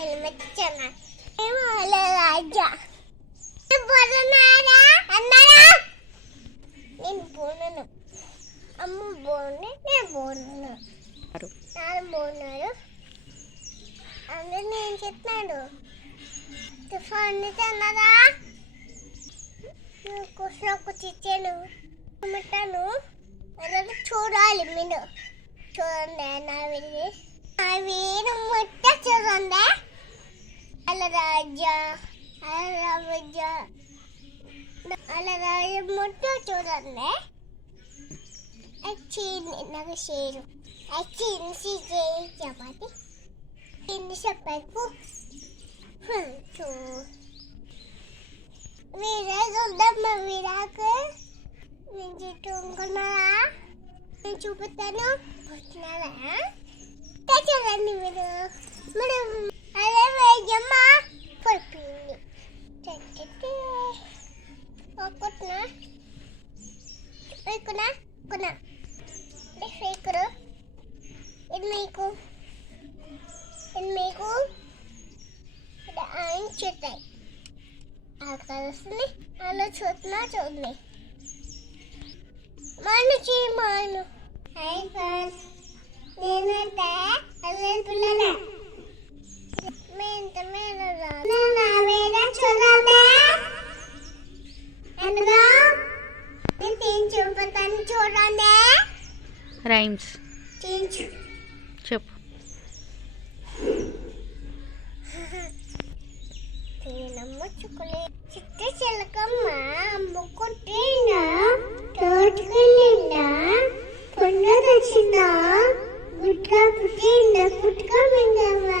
Helmet ఇచ్చాను. ఏమో రాజా పోతున్నారా అన్నారా నేను పోనాను. అమ్మ పోను నేను పోనాను. నాన్న పోన్నారు అందరు నేను చెప్తున్నాడు తుఫాన్ అన్నదా కోసం ఒక చిచ్చాను పెట్టాను అలాగే చూడాలి మీరు. చూడండి నా వెళ్ళి నా వీరు ముట్ట చూడండి. అలా రాజా అలా రాజా. అలా ముట్ట చూడండి. చీని నాకు చేరు. చీని చేయి చపాతి. చీని చెప్పకు. చూ. వీరా చూద్దాం వీరాకు నేను చుట్టుకున్నారా నేను చూపుతాను. వచ్చినారా చూడండి మీరు. మనం అదే వేయమ్మ పడిపోయింది. ఒక్కటినా. వేకునా కొనా. వేకురు ఇది మీకు? ఇది మీకు? ఇది ఆయన చూస్తాయి ఆ కలిసి అలా చూస్తున్నా చూడండి మాను. రైమ్స్ చెప్పు తేనమ్మ చుక్కలేదు చిట్ట చిలకమ్మ అమ్ముకుంటేనా తోటకెళ్ళిందా? పొన్న తెచ్చిందా గుడ్ల పుట్టిందా పుట్టుక మింగవా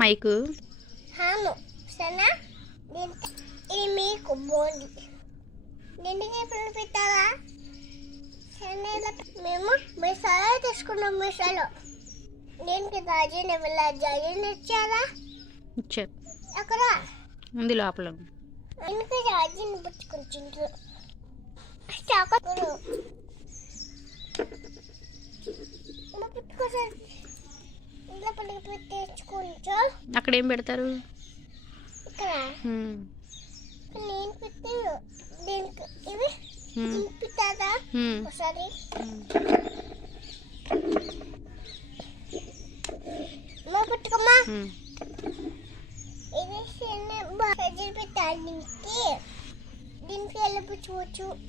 మైక్? హాను సరేనా? దీని ఇది మీకు బోండి. దీనికి ఎప్పుడు పెట్టాలా మేము మిసాలో తీసుకున్నాం మిసాలో జాజీని ఇచ్చారా ఇచ్చారు అక్కడ ఉంది లోపల. దీనికి రాజీని పుచ్చుకుంటుండ్రు? అక్కడ ఏం పెడతారు? ఇక్కడ. ఒకసారి. ఇది దీనికి.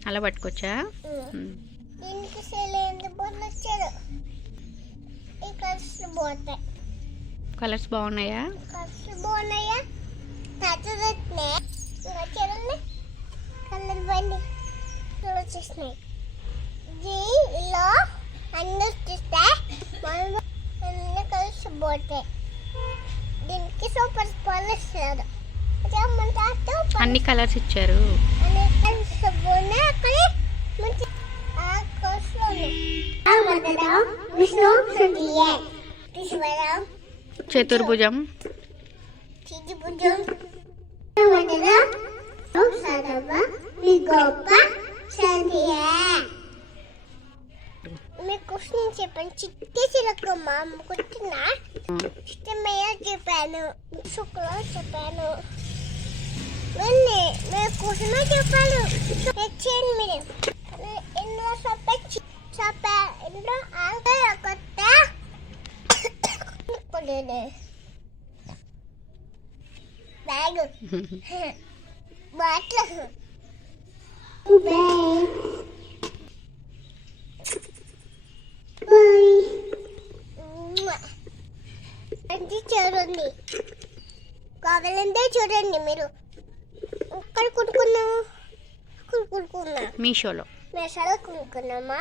అలా పట్టుకోవచ్చా. దీనికి సెల్ ఎంత బోర్లు వచ్చారు కలర్స్ పోతాయి. కలర్స్ బాగున్నాయా? దీనిలో అన్నీ చూస్తే మనం అన్ని కలిసి పోతాయి దీనికి సూపర్ ఇస్తారు అన్ని కలర్స్ ఇచ్చారు. విష్ణు చతుర్భుజం. మీ చెప్పండి? చిట్టి చిలకమ్మ అమ్ముకుంటున్నా ఇష్టమయ్య చెప్పాను. శుక్రం చెప్పాను. మీరు క్వశ్చన్ చెప్పాను తెచ్చేయండి మీరు. ఎన్నో బ్యాగ్ బాట్లు అది చూడండి. కావాలంటే చూడండి మీరు. ఒక్కడ కొనుక్కున్నాము కొనుక్కున్నా. మీషోలో. మెసాలో కొనుక్కున్నామా?